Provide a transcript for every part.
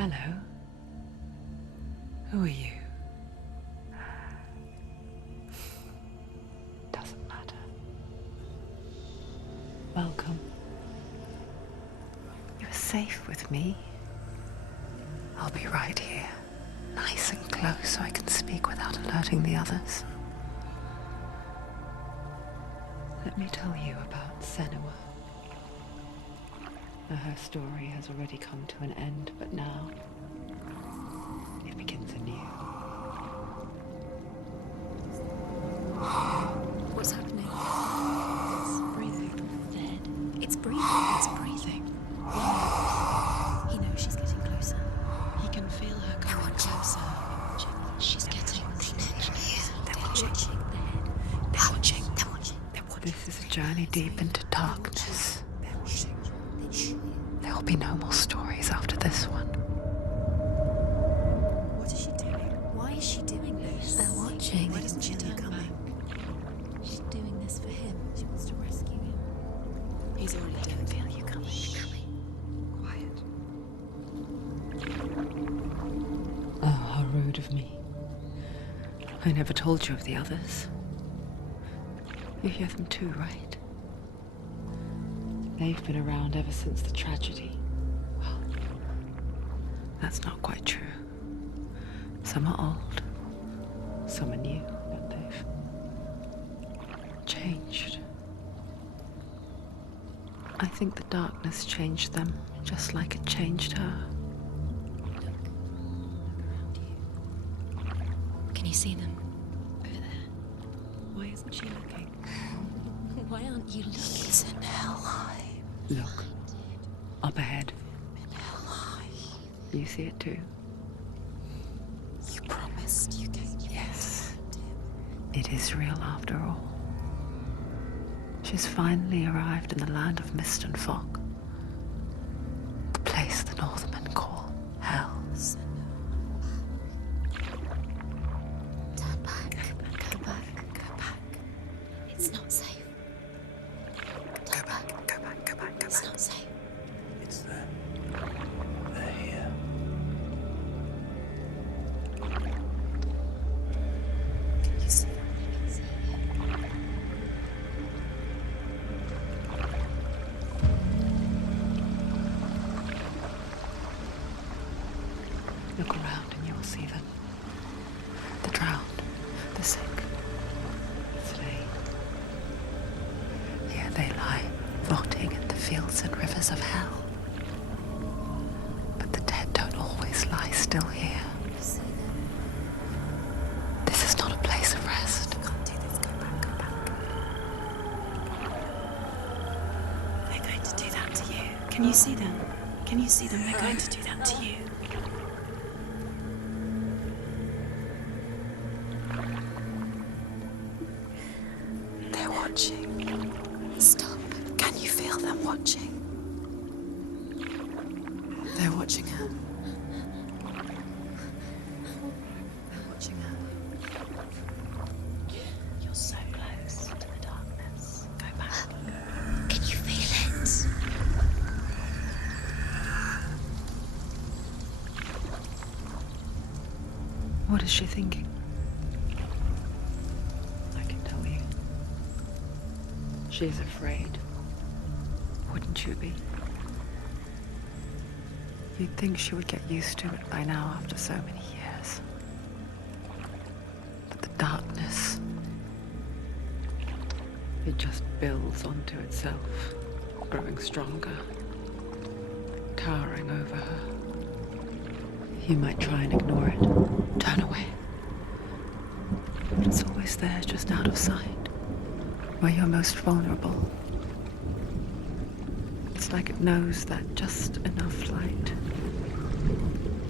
Hello. Who are you? Doesn't matter. Welcome. You're safe with me. I'll be right here, nice and close so I can speak without alerting the others. Let me tell you about Senua. Her story has already come to an end, but now it begins anew. What's happening? It's breathing. Dead. It's breathing. It's breathing. He knows she's getting closer. He can feel her coming closer. She's getting closer. They're watching. They're watching. They're watching. They're watching. This is a journey deep into darkness. They're watching. There will be no more stories after this one. What is she doing? Why is she doing this? They're watching. Why doesn't she turn back? She's doing this for him. She wants to rescue him. He's already dead. I can feel you coming. Quiet. Oh, how rude of me. I never told you of the others. You hear them too, right? They've been around ever since the tragedy. Well, that's not quite true. Some are old, some are new, but they've changed. I think the darkness changed them, just like it changed her. Can you see them? Over there. Why isn't she looking? Why aren't you looking? He's in hell high. Look, up ahead. In hell high. You see it too? You promised you gave me. Yes. It is real after all. She's finally arrived in the land of mist and fog. The place the Northmen call hell. Turn back. Go back. Go back. It's not safe. Go back. Go back. Go back. Go It's back. not safe. It's them. They're here. Can you see them? Look around and you will see them. The drowned, the sick, the slain. Here they lie, rotting in the fields and rivers of hell. But the dead don't always lie still here. This is not a place of rest. You can't do this. Go back. Go back. They're going to do that to you. Can you see them? Can you see them? They're going to do that to you. They're watching. Stop. Can you feel them watching? They're watching her. They're watching her. You're so close to the darkness. Go back. Can you feel it? What is she thinking? I can tell you. She's afraid. Wouldn't you be? You'd think she would get used to it by now after so many years. But the darkness, it just builds onto itself, growing stronger, towering over her. You might try and ignore it, turn away. But it's always there, just out of sight, where you're most vulnerable. It's like it knows that just enough light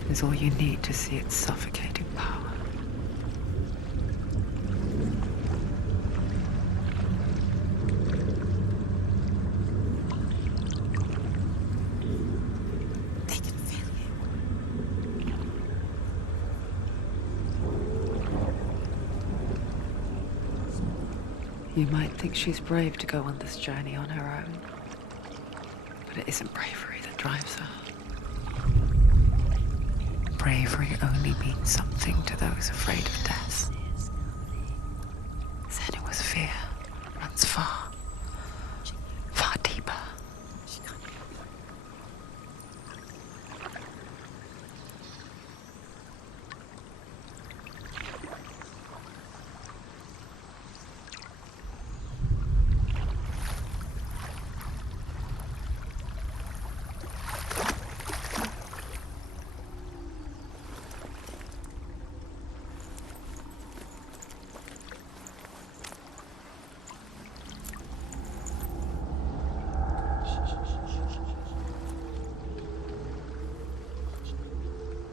is all you need to see its suffocating power. They can feel you. You might think she's brave to go on this journey on her own, but it isn't bravery that drives her. bravery only means something to those afraid of death. Senua's fear runs far, far deeper.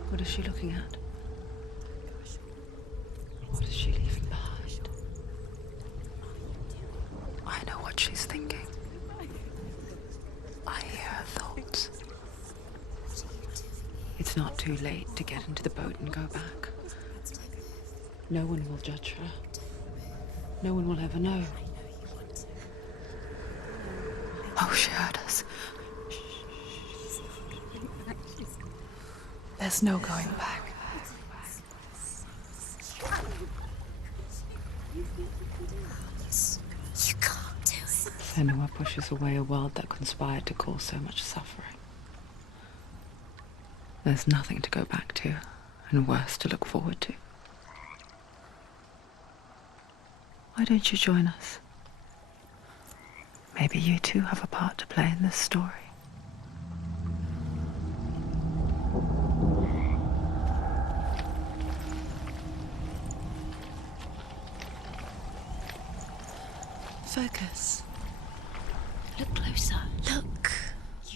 What is she looking at? What is she leaving behind? I know what she's thinking. I hear her thoughts. It's not too late to get into the boat and go back. No one will judge her. No one will ever know. Oh, she heard us. There's no going back. You can't do it. Senua pushes away a world that conspired to cause so much suffering. There's nothing to go back to, and worse to look forward to. Why don't you join us? Maybe you too have a part to play in this story. Focus. Look closer. Look.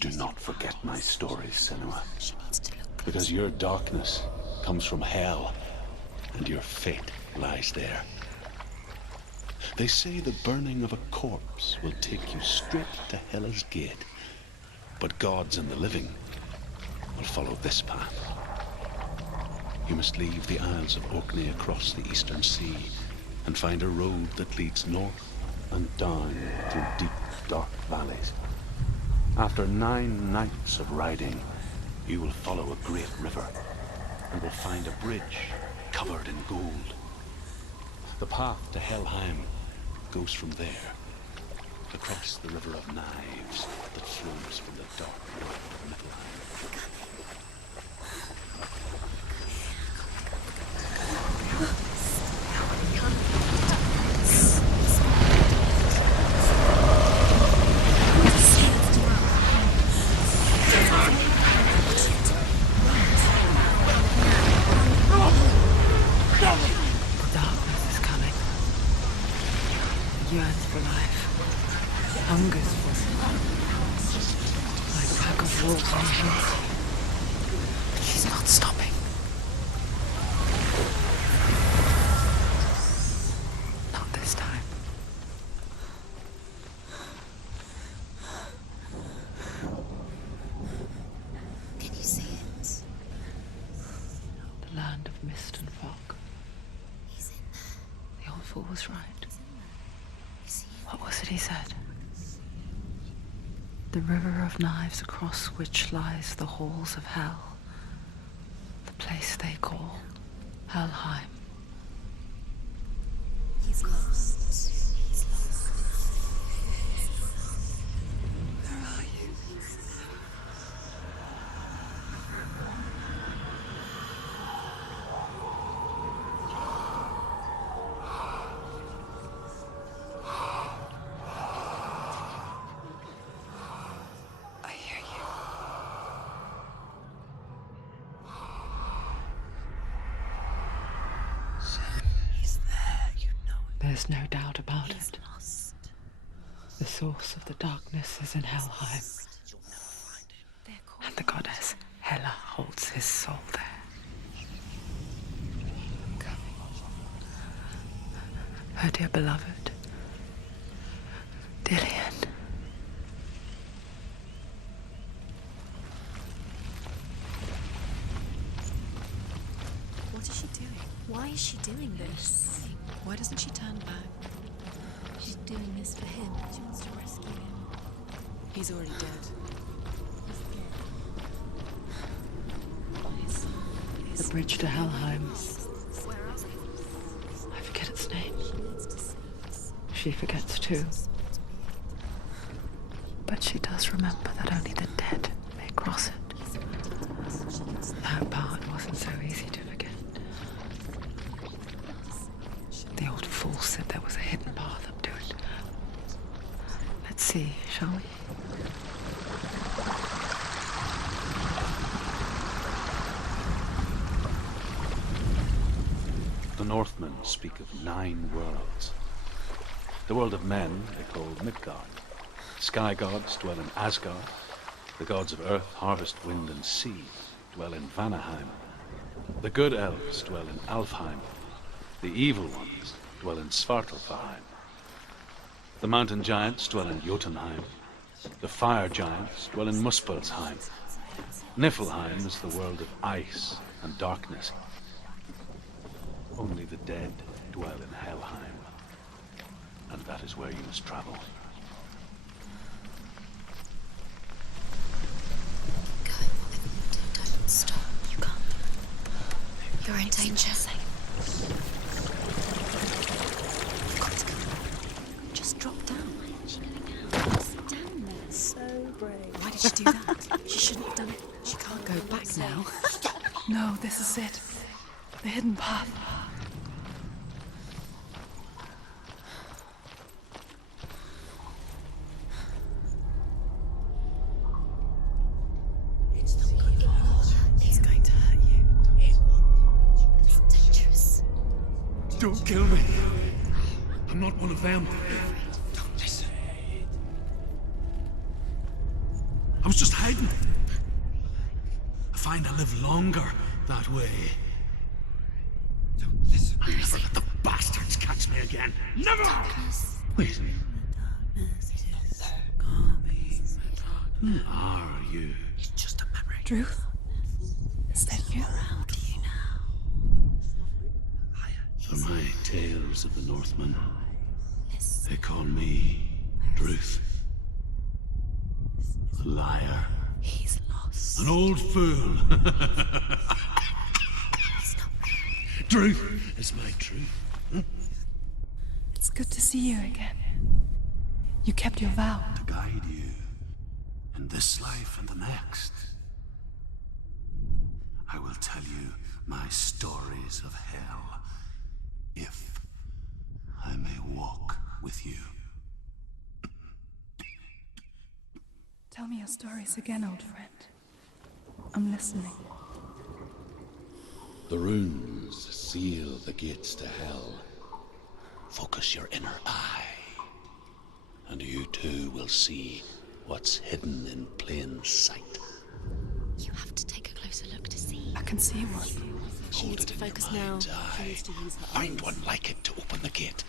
Do not forget my stories, Senua. She needs to look. Because your darkness comes from hell, and your fate lies there. They say the burning of a corpse will take you straight to Hela's gate. But gods and the living will follow this path. You must leave the Isles of Orkney across the eastern sea and find a road that leads north and down through deep, dark valleys. After 9 nights of riding, you will follow a great river and will find a bridge covered in gold. The path to Helheim goes from there, across the River of Knives that flows from the dark north of Midland. Yearns for life, hungers for it, like a pack of wolves on hills. But she's not stopping. Not this time. Can you see it? The land of mist and fog. He's in there. The old fool was right. You see him? What was it he said? The river of knives across which lies the halls of hell. The place they call Helheim. He's lost. He's lost. Where are you? I hear you. He's there, you know it. There's no doubt about He's it. lost. The source of the darkness is in Helheim, You'll never find him. They're called. and the goddess Hela holds his soul there. Her dear beloved, Dillian. What is she doing? Why is she doing this? Why doesn't she turn back? She's doing this for him. She wants to rescue him. He's already dead. He's dead. His son the bridge to Helheim. I forget its name. She forgets too. But she does remember that only the dead may cross it. That part wasn't so easy to forget. The old fool said there was a hidden path up to it. Let's see, shall we? The Northmen speak of 9 worlds. The world of men they call Midgard. Sky gods dwell in Asgard. The gods of earth, harvest, wind, and sea dwell in Vanaheim. The good elves dwell in Alfheim. The evil ones dwell in Svartalfheim. The mountain giants dwell in Jotunheim. The fire giants dwell in Muspelheim. Niflheim is the world of ice and darkness. Only the dead dwell in Helheim. And that is where you must travel. Go. Don't stop. You can't. You're in danger. Got to go. Just drop down. Why isn't she going down? Just down there. So brave. Why did she do that? She shouldn't have done it. She can't go back now. No, this is it. The hidden path. It's going to hurt you. It's dangerous. Don't kill me. I'm not one of them. Don't listen. I was just hiding. I find I live longer that way. Don't listen. I'll never let the bastards catch me again. Never! Wait. Who are you? It's just a memory. Druth? Is that you? How do you now? For my tales of the Northmen, they call me Druth. A liar. He's lost. An old fool. Truth is my truth. It's good to see you again. You kept your vow. To guide you in this life and the next. I will tell you my stories of hell, if I may walk with you. Tell me your stories again, old friend. I'm listening. The runes seal the gates to hell. Focus your inner eye, and you too will see what's hidden in plain sight. You have to take a closer look to see. I can see one. She Hold needs it to in your focus now. mind's She eye. needs to use her Find eyes. one like it to open the gate.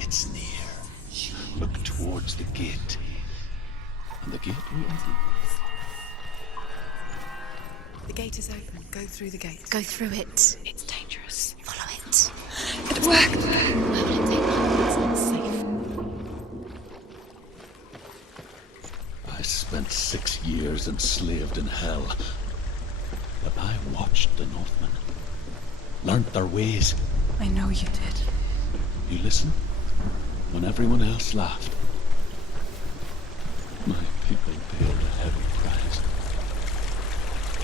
It's near. Look towards the gate, and the gate will open. The gate is open. Go through the gate. Go through it. It's dangerous. Follow it. It worked! Where will it take you? It's not safe. I spent 6 years enslaved in hell, but I watched the Northmen, learnt their ways. I know you did. You listen when everyone else laughed. My people paid a heavy price.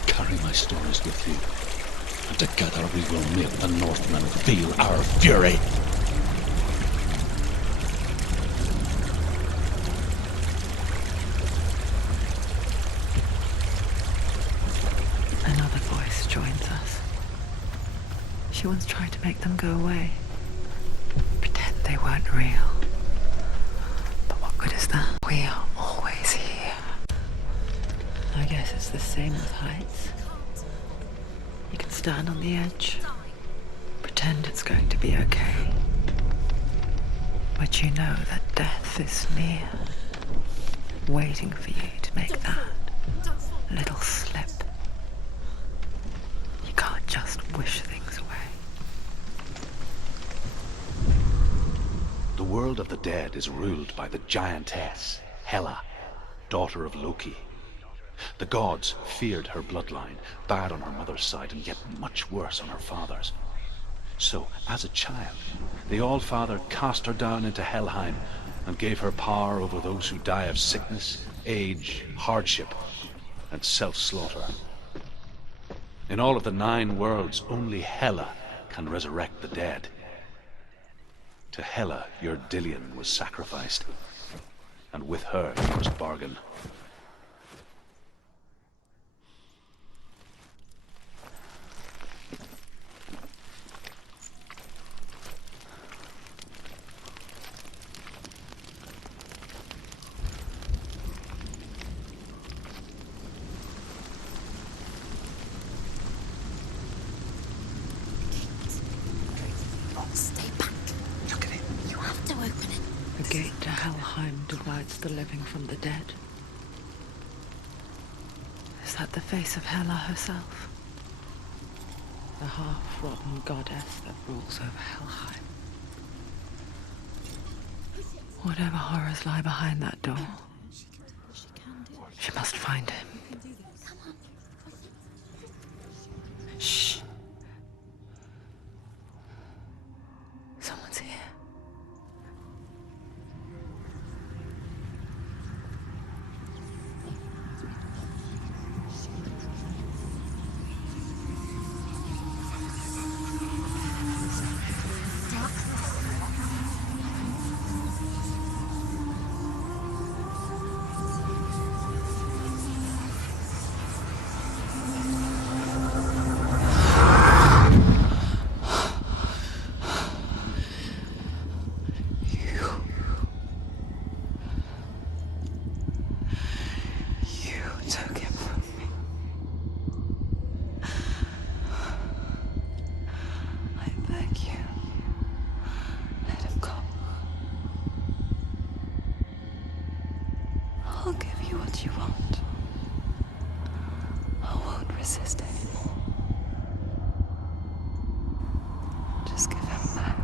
Carry my stories with you, and together we will make the Northmen feel our fury. Another voice joins us. She once tried to make them go away. Pretend they weren't real. But what good is that? We are always here. I guess it's the same with heights. You can stand on the edge, pretend it's going to be okay. But you know that death is near, waiting for you to make that little slip. You can't just wish things away. The world of the dead is ruled by the giantess, Hela, daughter of Loki. The gods feared her bloodline, bad on her mother's side and yet much worse on her father's. So, as a child, the All-Father cast her down into Helheim and gave her power over those who die of sickness, age, hardship, and self-slaughter. In all of the 9 worlds, only Hela can resurrect the dead. To Hela, your Dillion was sacrificed, and with her you must bargain. Stay back. Look at it. You have to open it. The gate to Helheim divides the living from the dead. Is that the face of Hela herself? The half-rotten goddess that rules over Helheim. Whatever horrors lie behind that door, she must find him. Shh. Someone's here. Took him from me. I beg you, let him go. I'll give you what you want. I won't resist anymore. Just give him back.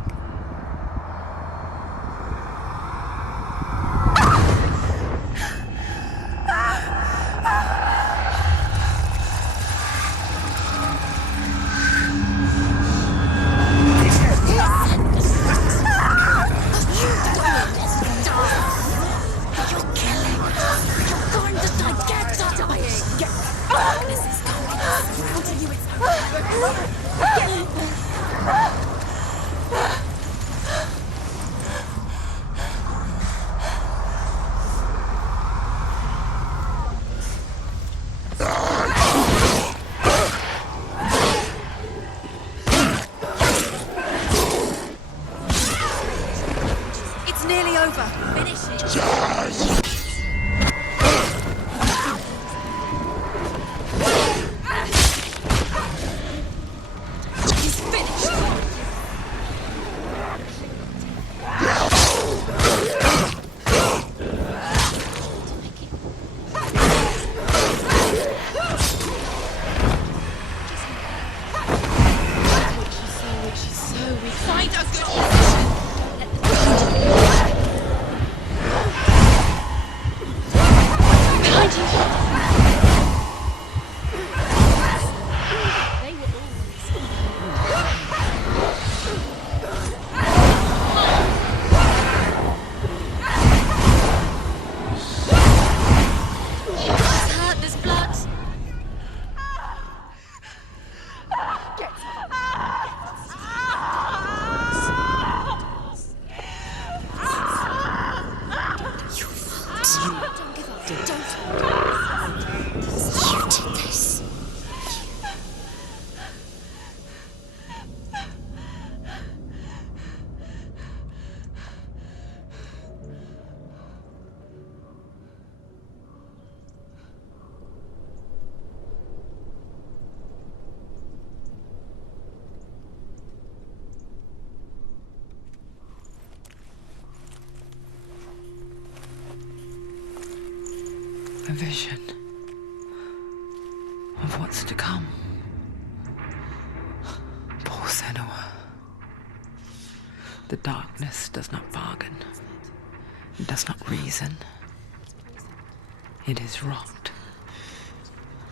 It's nearly over. Finish it. He's finished. She's so weak. Find a good position. Behind you. They were always. It's hurt, there's blood. Don't give up. Don't. You did this. A vision of what's to come. Poor Senua. The darkness does not bargain. It does not reason. It is rot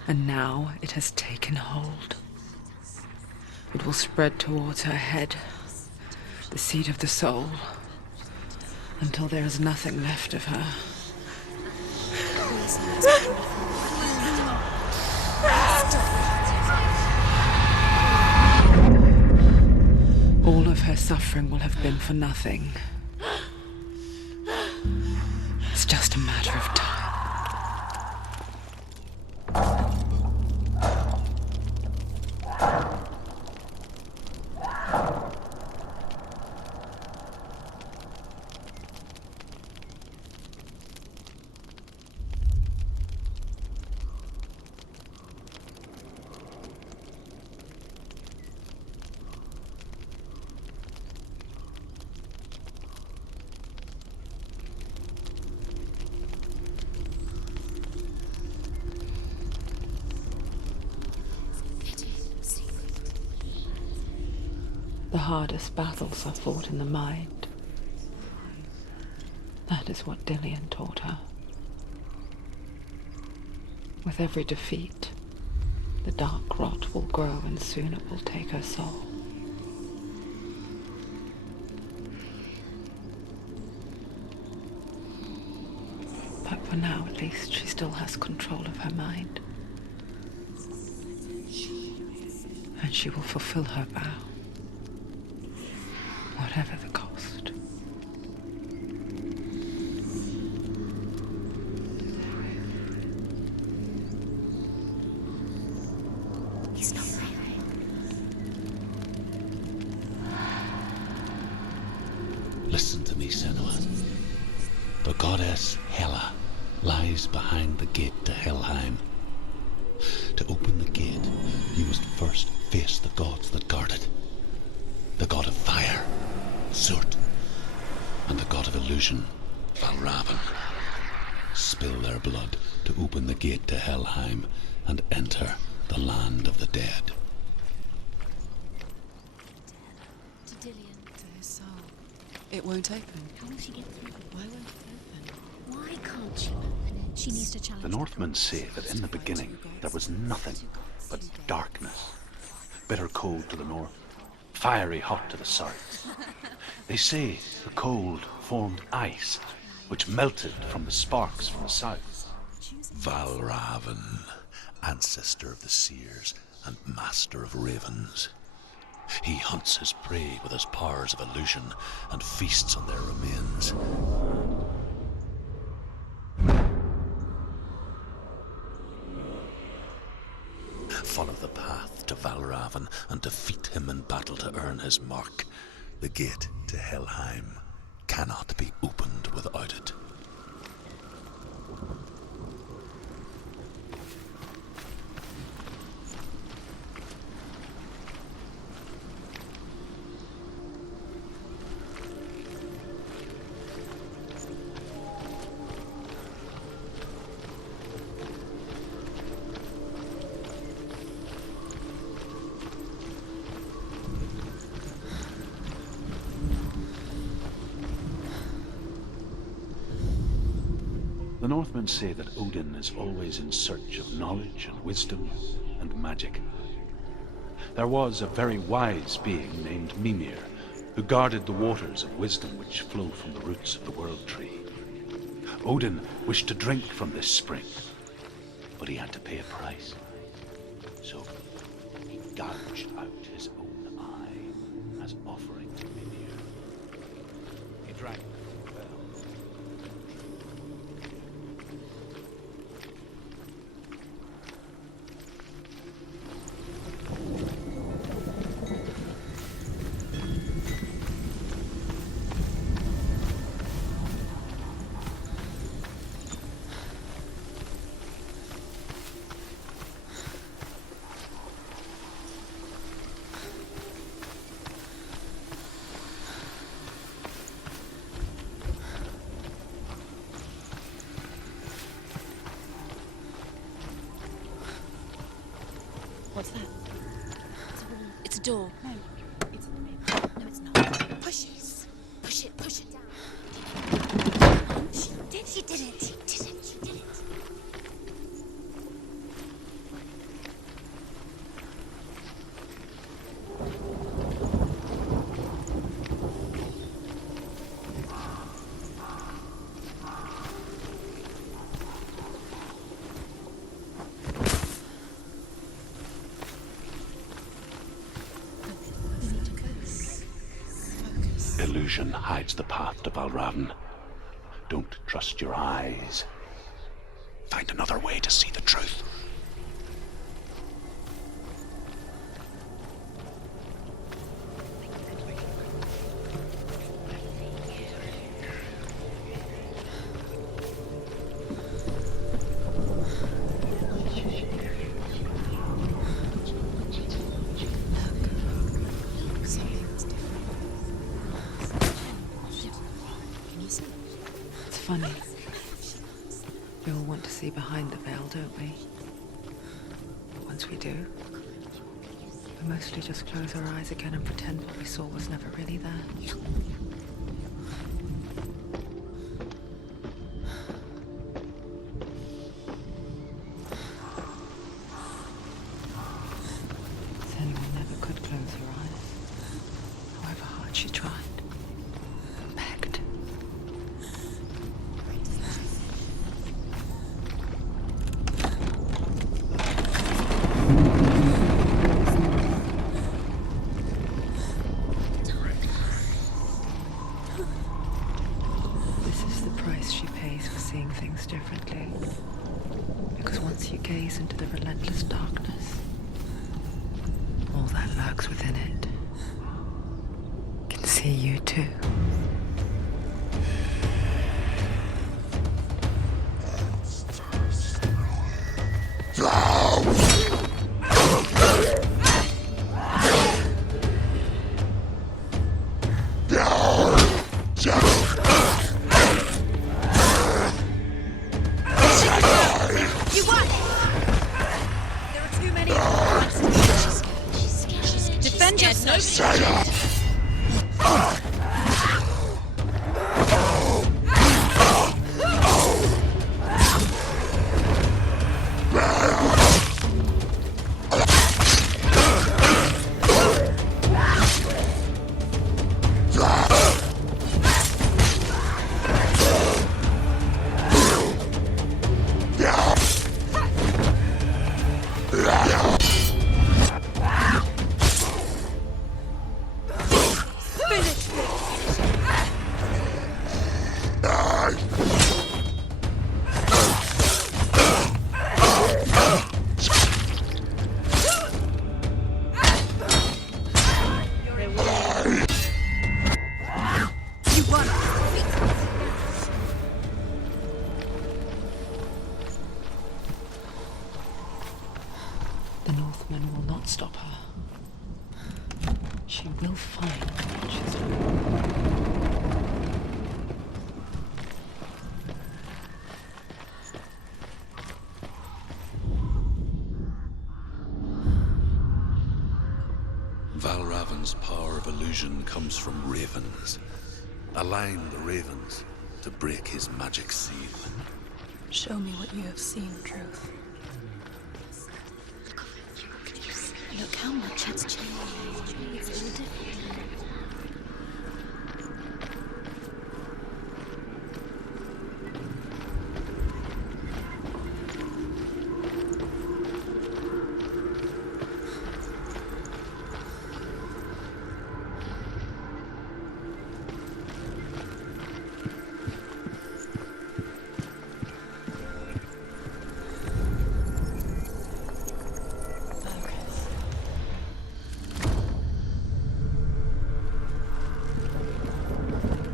And now it has taken hold. It will spread towards her head, the seat of the soul, until there is nothing left of her. All of her suffering will have been for nothing. It's just a matter of time. The hardest battles are fought in the mind. That is what Dillian taught her. With every defeat, the dark rot will grow and soon it will take her soul. But for now, at least, she still has control of her mind. And she will fulfill her vow. Whatever the cost. He's not right. Listen to me, Senua. The goddess Hela lies behind the gate to Helheim. To open the gate, you must first face the gods that guard it. The god of fire, Surt, and the god of illusion, Valravn. Spill their blood to open the gate to Helheim and enter the land of the dead. To Dillian. To his soul. It won't open. How will she get through? Why won't it open? Why can't she open? She needs to challenge The Northmen say that in the beginning there was nothing but darkness. Bitter cold to the north, fiery hot to the south. They say the cold formed ice, which melted from the sparks from the south. Valravn, ancestor of the seers and master of ravens. He hunts his prey with his powers of illusion and feasts on their remains. Follow the path to Valravn and defeat him in battle to earn his mark. The gate to Helheim cannot be opened without it. The Northmen say that Odin is always in search of knowledge and wisdom and magic. There was a very wise being named Mimir, who guarded the waters of wisdom which flow from the roots of the world tree. Odin wished to drink from this spring, but he had to pay a price. So he gouged out his own eye as offering to Mimir. He drank well. What's that? It's a wall. It's a door. No, it's No, it's not. push it. Push it. Push it down. She did it. She did it. She did it. She did it. Illusion hides the path to Valravn. Don't trust your eyes. Find another way to see the truth. It's funny. We all want to see behind the veil, don't we? But once we do, we mostly just close our eyes again and pretend what we saw was never really there. Senua never could close her eyes, however hard she tried. Begged. This is the price she pays for seeing things differently. Because once you gaze into the relentless darkness, all that lurks within it can see you too. You won! There are too many. Defend yourself. You won. The Northmen will not stop her. She will find what she's looking Valravn's power of illusion comes from ravens. Align the ravens to break his magic seal. Show me what you have seen, Truth. Look how much it's changed. It's all different.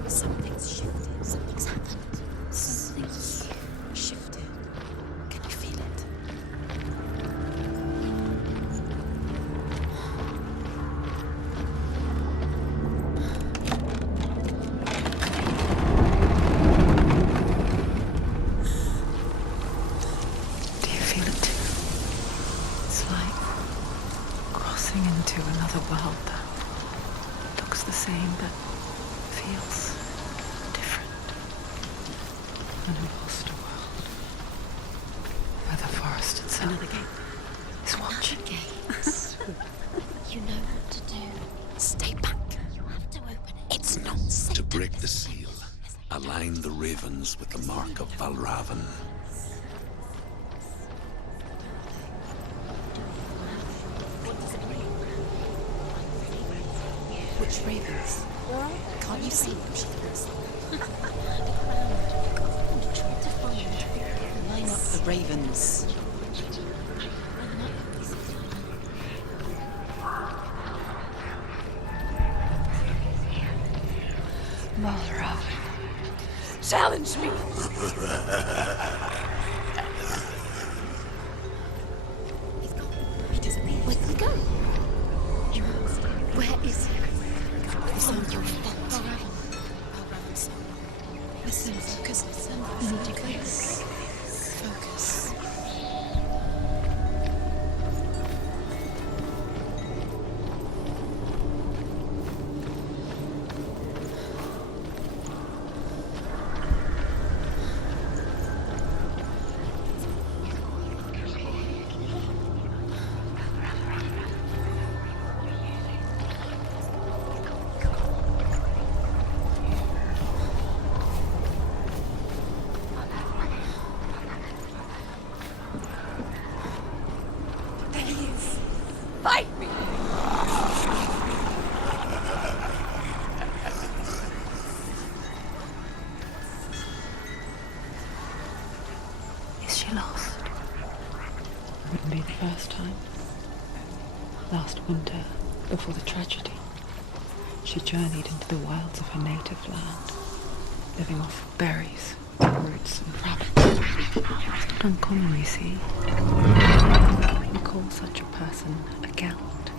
Something's shifted. Something's happened. Something's shifted. Can you feel it? Do you feel it too? It's like crossing into another world that looks the same but feels different. An imposter world where the forest itself Another gate. is watching. Gates. You know what to do. Stay back. You have to open it. It's not safe. To break the seal, align the ravens with the mark of Valravn. Which ravens? Can't you see them? She thinks. Line up the ravens. Valravn, challenge me! He disappeared. Where did he go? He runs. Where is he? It's not your fault. Valravn, son. Listen, focus. Focus. Focus. Fight me! Is she lost? Wouldn't be the first time. Last winter, before the tragedy, she journeyed into the wilds of her native land, living off berries, roots, and rabbits. It's not uncommon, you see. We call such a person a Gelt.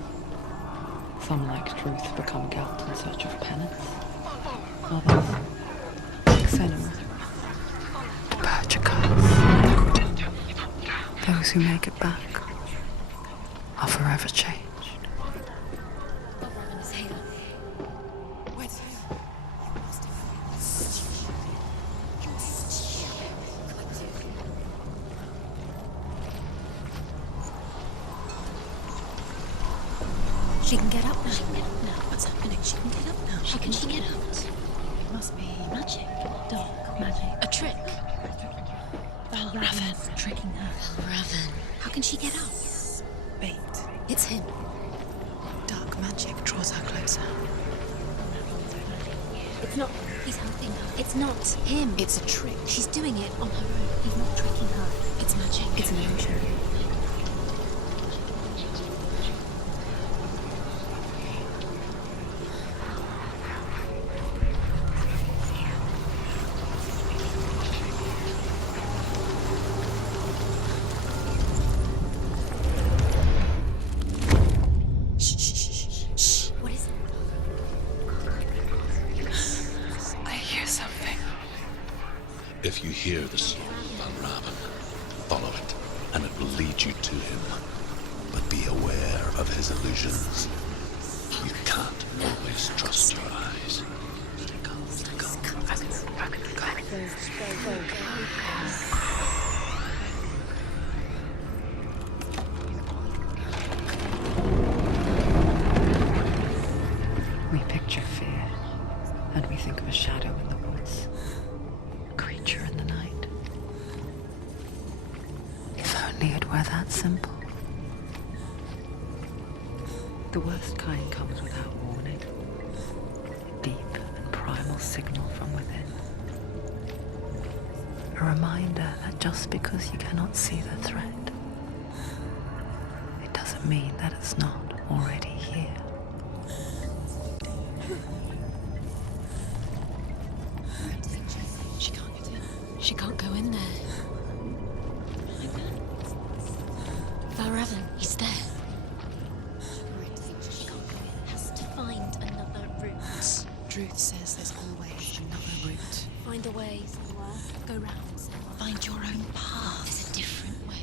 Some, like truth, become Gelt in search of penance. Others, like Senua, to purge a curse. Those who make it back are forever changed. Valravn is here. Where's he? She can get up now. What's happening? She can get up now. She can get out. It must be magic. Dark magic. A trick. Valravn's tricking her. Valravn. How can she get out? Bait. It's him. Dark magic draws her closer. It's not. He's helping her. It's not him. It's a trick. She's doing it on her own. He's not tricking her. It's magic. It's an illusion. What is it? I hear something. If you hear the soul of Valravn, follow it, and it will lead you to him. But be aware of his illusions. You can't always trust your eyes. We picture fear, and we think of a shadow in the woods, a creature in the night. If only it were that simple. The worst kind comes without warning. A deep and primal signal from within. A reminder that just because you cannot see the threat, it doesn't mean that it's not already here. She can't get in. She can't go in there. Valravn, he's there. She can't go in. Has to find another route. Truth says there's always another route. Find a way, Senua. Go round, Senua. Find your own path. There's a different way.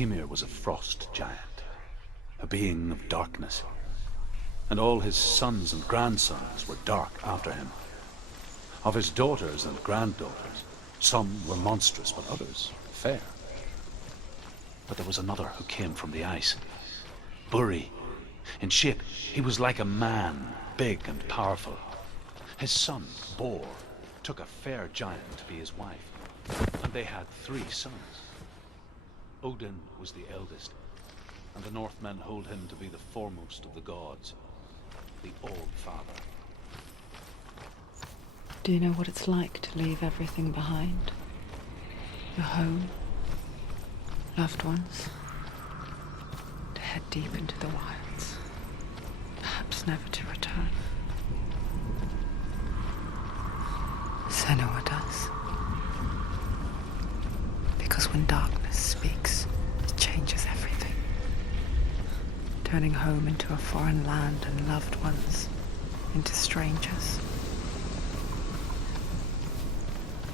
Ymir was a frost giant, a being of darkness, and all his sons and grandsons were dark after him. Of his daughters and granddaughters, some were monstrous, but others fair. But there was another who came from the ice. Buri. In shape, he was like a man, big and powerful. His son, Bor, took a fair giant to be his wife, and they had 3 sons. Odin was the eldest, and the Northmen hold him to be the foremost of the gods, the All-Father. Do you know what it's like to leave everything behind? Your home, loved ones, to head deep into the wilds, perhaps never to return. Senua does. Because when darkness speaks, it changes everything, turning home into a foreign land and loved ones into strangers.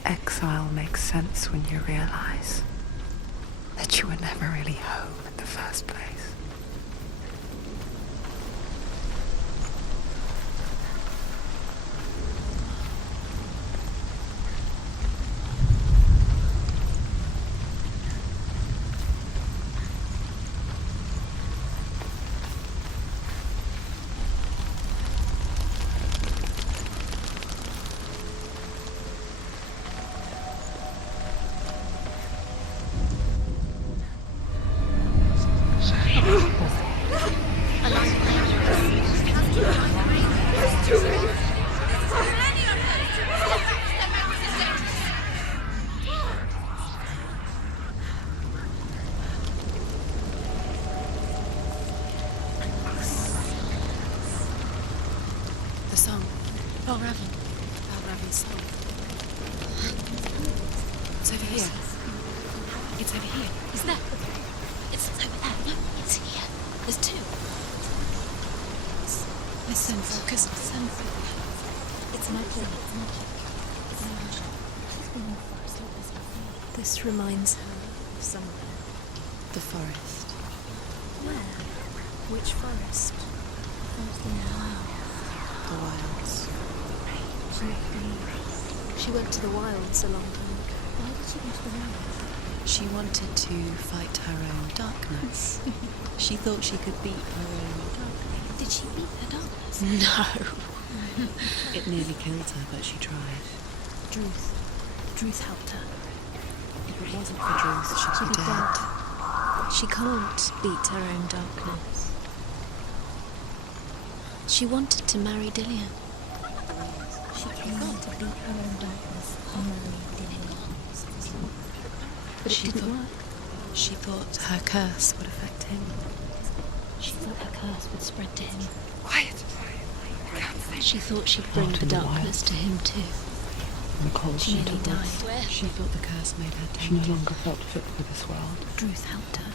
Exile makes sense when you realize that you were never really home in the first place. The song. Valravn. Valravn's song. It's over here. It's over here. Is there? It's over there. No, it's here. There's 2. Listen, focus. Listen. It's magic. It's magic. She's been in the forest like this before. This reminds her of somewhere. The forest. Where? Which forest? The forest in the wild. The wilds. She went to the wilds a long time ago. Why did she go to the wilds? She wanted to fight her own darkness. She thought she could beat her own darkness. Did she beat her darkness? No. It nearly killed her, but she tried. Druth helped her. If it wasn't for Druth, she'd be dead. She can't beat her own darkness. She wanted to marry Dillian. She can't beat her own darkness and marry Dillian. But it didn't work. She thought her curse would affect him. She thought her curse would spread to him. Quiet! She thought she'd bring Out the in the darkness to him too. In the cold She nearly winter died. woods, Where? She thought the curse made her she no tainted. longer felt fit for this world. Druth helped her.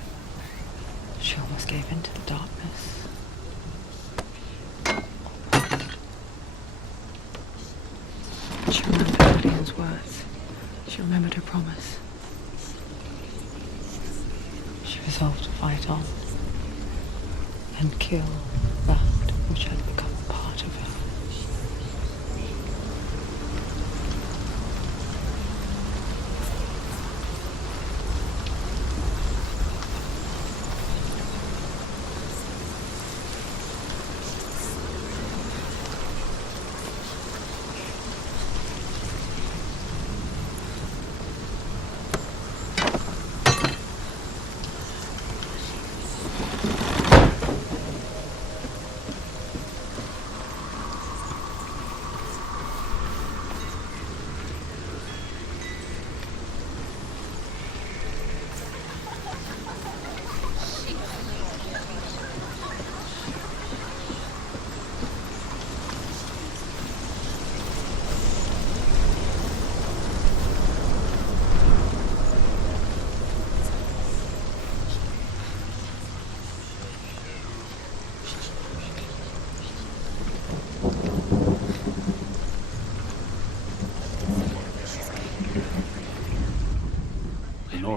She almost gave in to the darkness. She remembered Dillian's words. She remembered her promise. She resolved to fight on and kill that which had become a part of her.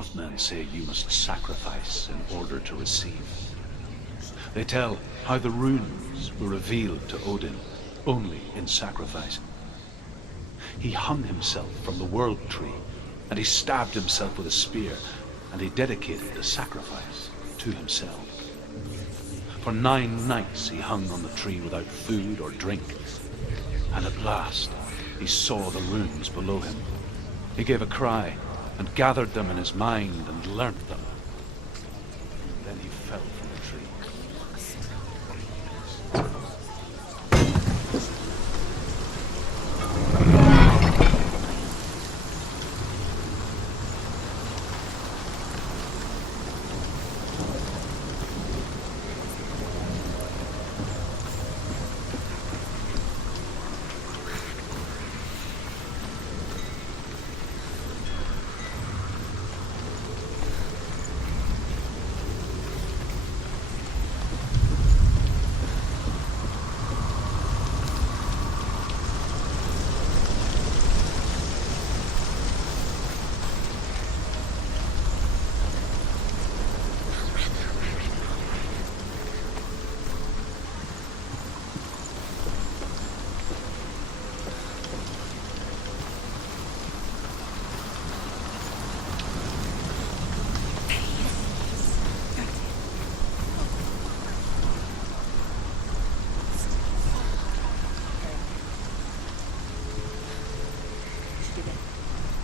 Northmen say you must sacrifice in order to receive. They tell how the runes were revealed to Odin only in sacrifice. He hung himself from the world tree, and he stabbed himself with a spear, and he dedicated the sacrifice to himself. For 9 nights he hung on the tree without food or drink, and at last he saw the runes below him. He gave a cry and gathered them in his mind and learnt them. Then he fell from the tree.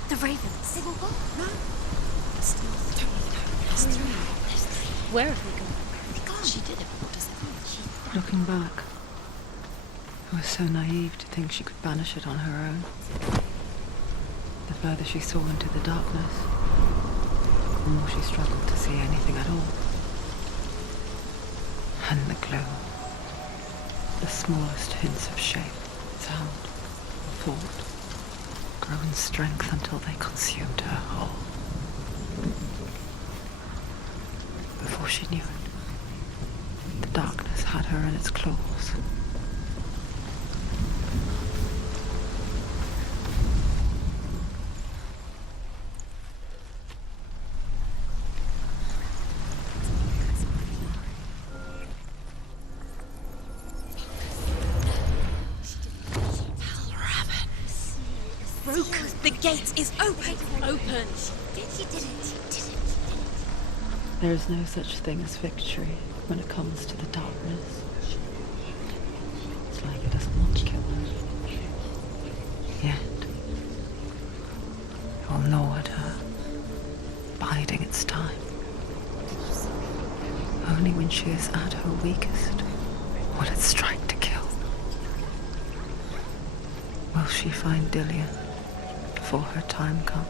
The ravens. They will go. No. Still, don't even know. There's 3. Where have they gone? They're gone. She did it. What does it mean? Looking back, I was so naive to think she could banish it on her own. The further she saw into the darkness, the more she struggled to see anything at all. And the gloom, the smallest hints of shape, sound, or thought, grow in strength until they consumed her whole. Before she knew it, the darkness had her in its claws. The gate is open! Open! She did it! There is no such thing as victory when it comes to the darkness. It's like it doesn't want to kill her. Yet, it will gnaw at her, biding its time. Only when she is at her weakest will it strike to kill. Will she find Dillian before her time comes?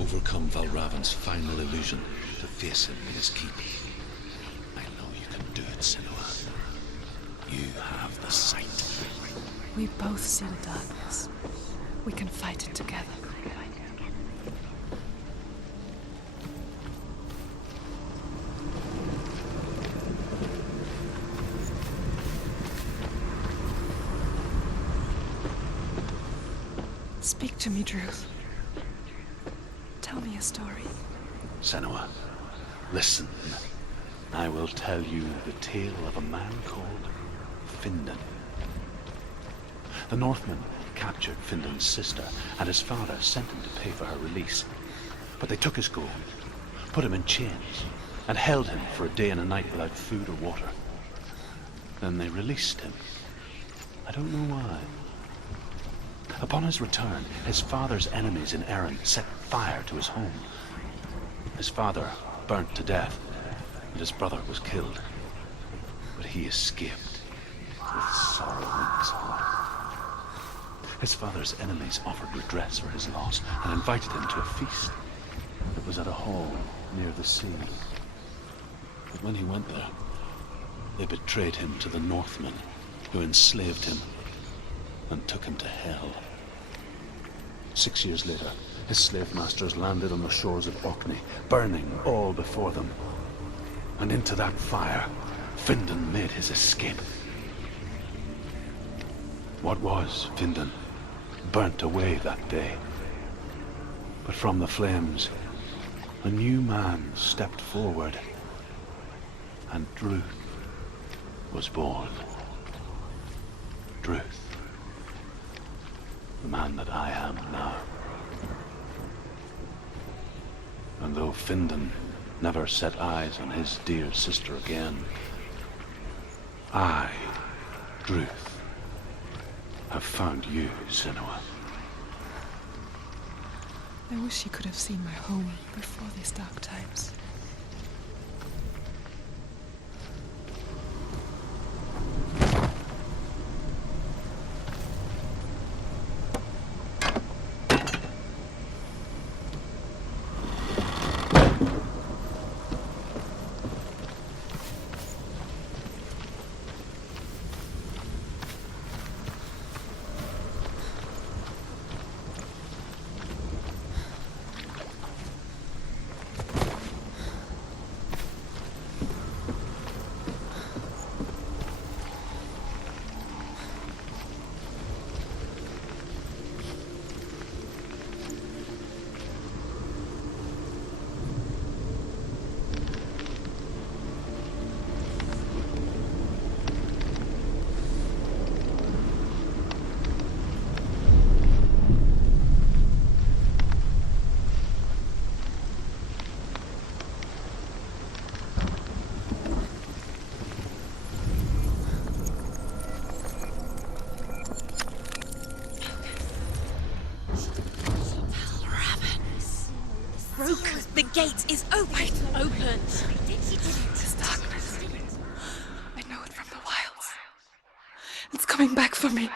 Overcome Valravn's final illusion to face him in his keep. I know you can do it, Senua. You have the sight. We both see the darkness. We can fight it together. Speak to me, Druth. Tell me a story. Senua, listen. I will tell you the tale of a man called Findan. The Northmen captured Findan's sister, and his father sent him to pay for her release. But they took his gold, put him in chains, and held him for a day and a night without food or water. Then they released him. I don't know why. Upon his return, his father's enemies in Erin set fire to his home. His father burnt to death, and his brother was killed. But he escaped with sorrow in his heart. His father's enemies offered redress for his loss and invited him to a feast. It was at a hall near the sea. But when he went there, they betrayed him to the Northmen, who enslaved him and took him to hell. 6 years later, his slave masters landed on the shores of Orkney, burning all before them. And into that fire, Findan made his escape. What was Findan burnt away that day. But from the flames, a new man stepped forward, and Druth was born. Druth, the man that I am now. And though Findan never set eyes on his dear sister again, I, Druth, have found you, Senua. I wish you could have seen my home before these dark times. The gate is open. Open. This darkness. I know it from the wilds. It's coming back for me.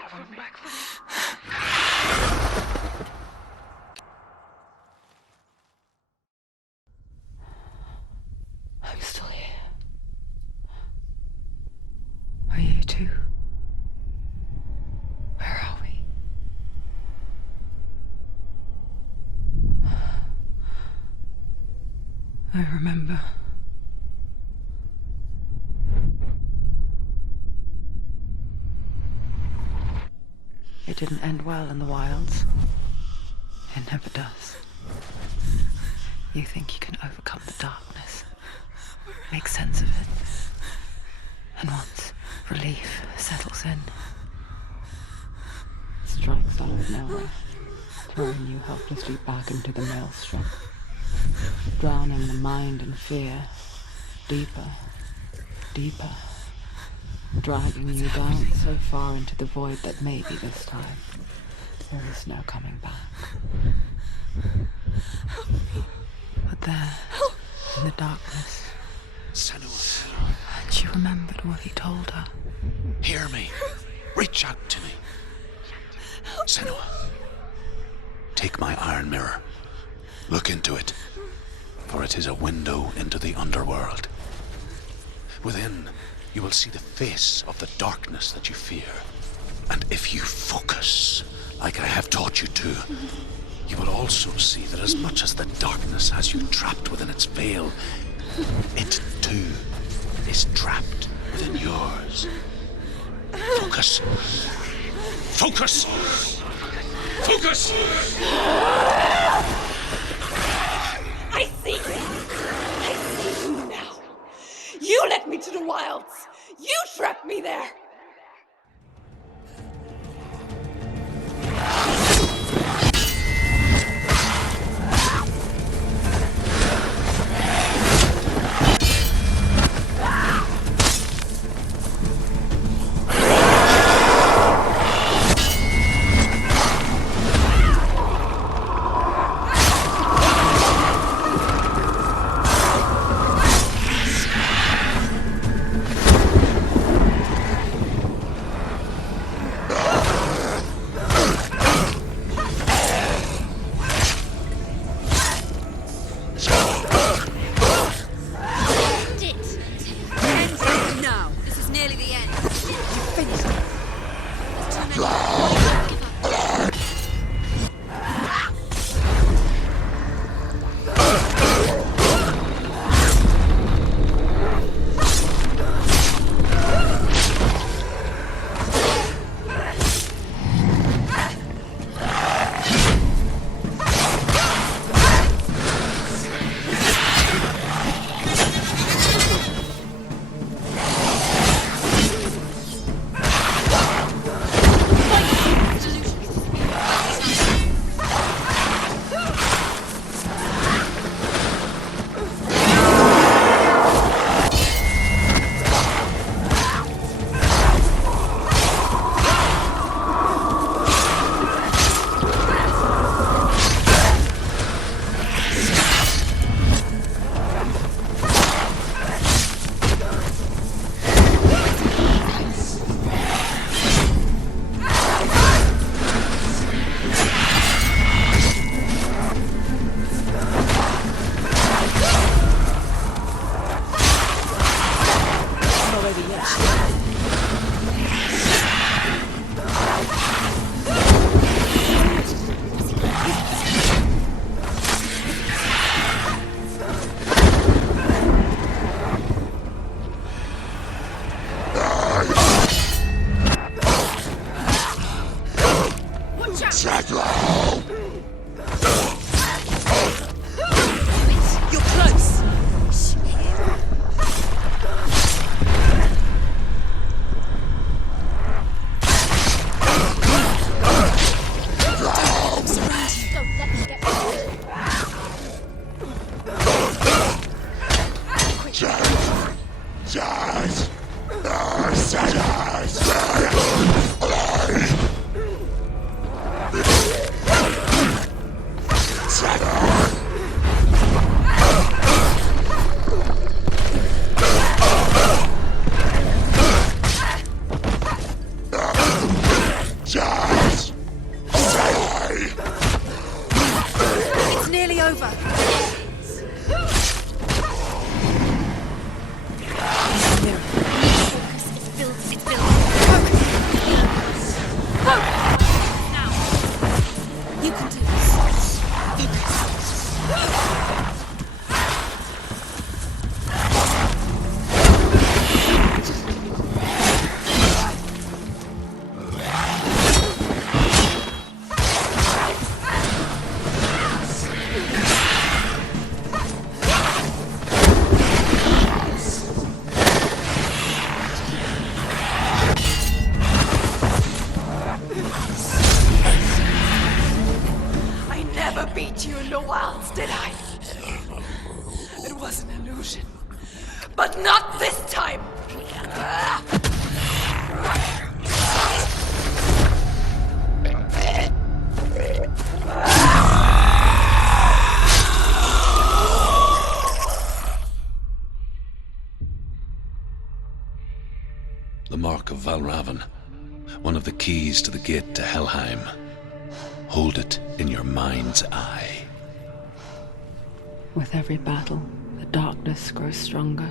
I'm still here. Are you too? Where are we? I remember. It didn't end well in the wilds. It never does. You think you can overcome the darkness, make sense of it, and once relief settles in, it strikes out of nowhere, throwing you helplessly back into the maelstrom, drowning the mind in fear, deeper, deeper, dragging you down so far into the void that maybe this time there is no coming back. But there, in the darkness, Senua, she remembered what he told her. hear me. Reach out to me. Senua, take my iron mirror. Look into it, for it is a window into the underworld. Within, you will see the face of the darkness that you fear. And if you focus, like I have taught you to, you will also see that as much as the darkness has you trapped within its veil, it too is trapped within yours. Focus. Focus! Focus! I see you! I see you now! You led me to the wilds! You trapped me there! was an illusion. But not this time! The mark of Valravn, one of the keys to the gate to Helheim. Hold it in your mind's eye. With every battle, the darkness grows stronger.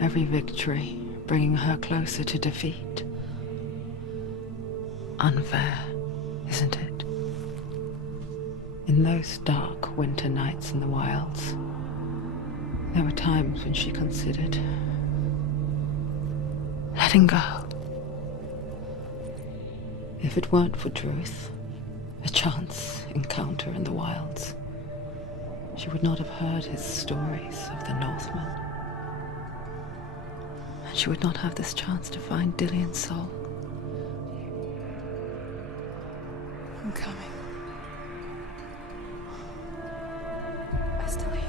Every victory bringing her closer to defeat. Unfair, isn't it? In those dark winter nights in the wilds, there were times when she considered letting go. If it weren't for Druth, a chance encounter in the wilds, she would not have heard his stories of the Northmen. And she would not have this chance to find Dillion's soul. I'm coming. I still hear you.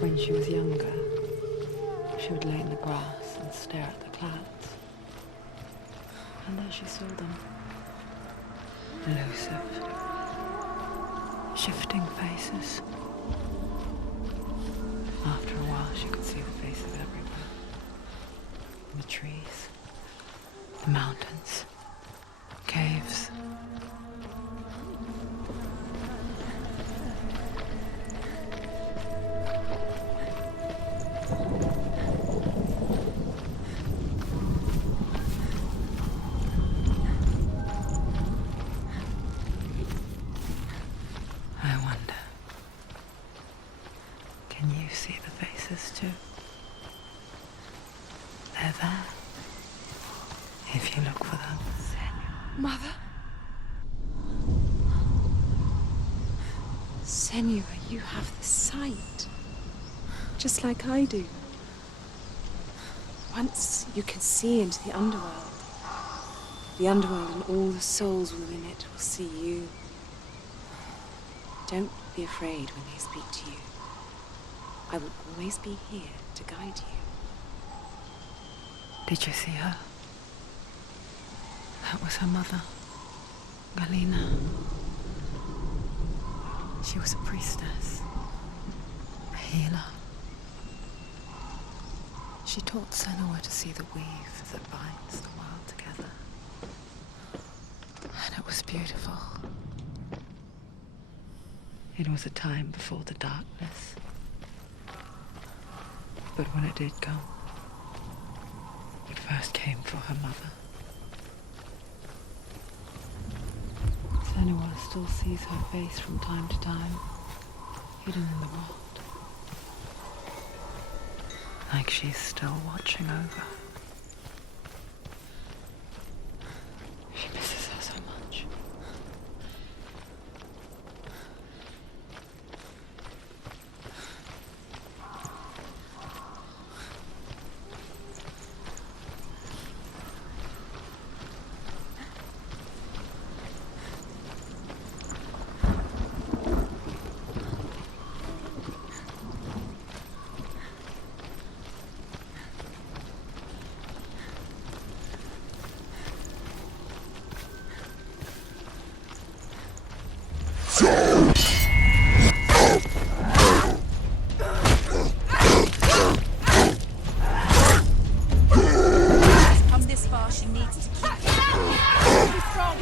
When she was younger, she would lay in the grass and stare at the clouds. And there she saw them. Elusive, shifting faces. After a while, she could see the faces everywhere. In the trees, the mountains, caves. I wonder, can you see the faces too? They're there, if you look for them. Mother? Senua, you have the sight. Just like I do. Once you can see into the underworld. The underworld and all the souls within it will see you. Don't be afraid when they speak to you. I will always be here to guide you. Did you see her? That was her mother, Melina. She was a priestess, a healer. She taught Senua to see the weave that binds the world together. And it was beautiful. It was a time before the darkness. But when it did come, it first came for her mother. Senua still sees her face from time to time, hidden in the world. Like she's still watching over. She misses her so much. Come this far, she needs to keep strong.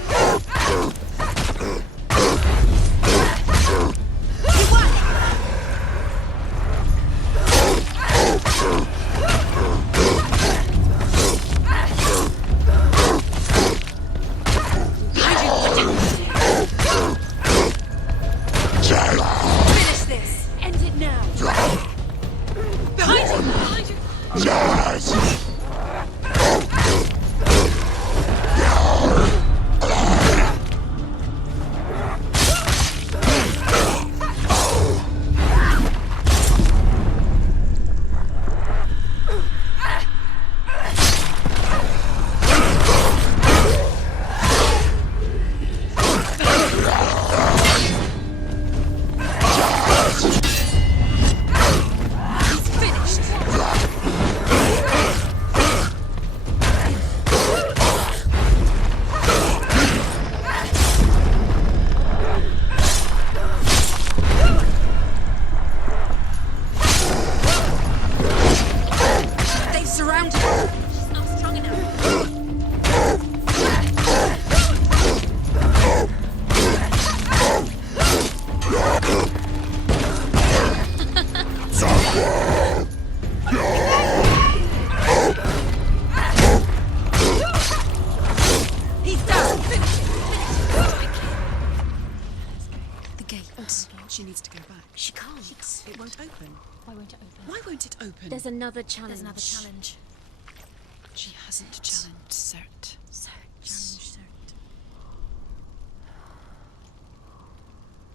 can't. She needs to go back. She can't. It won't open. Why won't it open? Why won't it open? There's another challenge. She hasn't challenged Cert.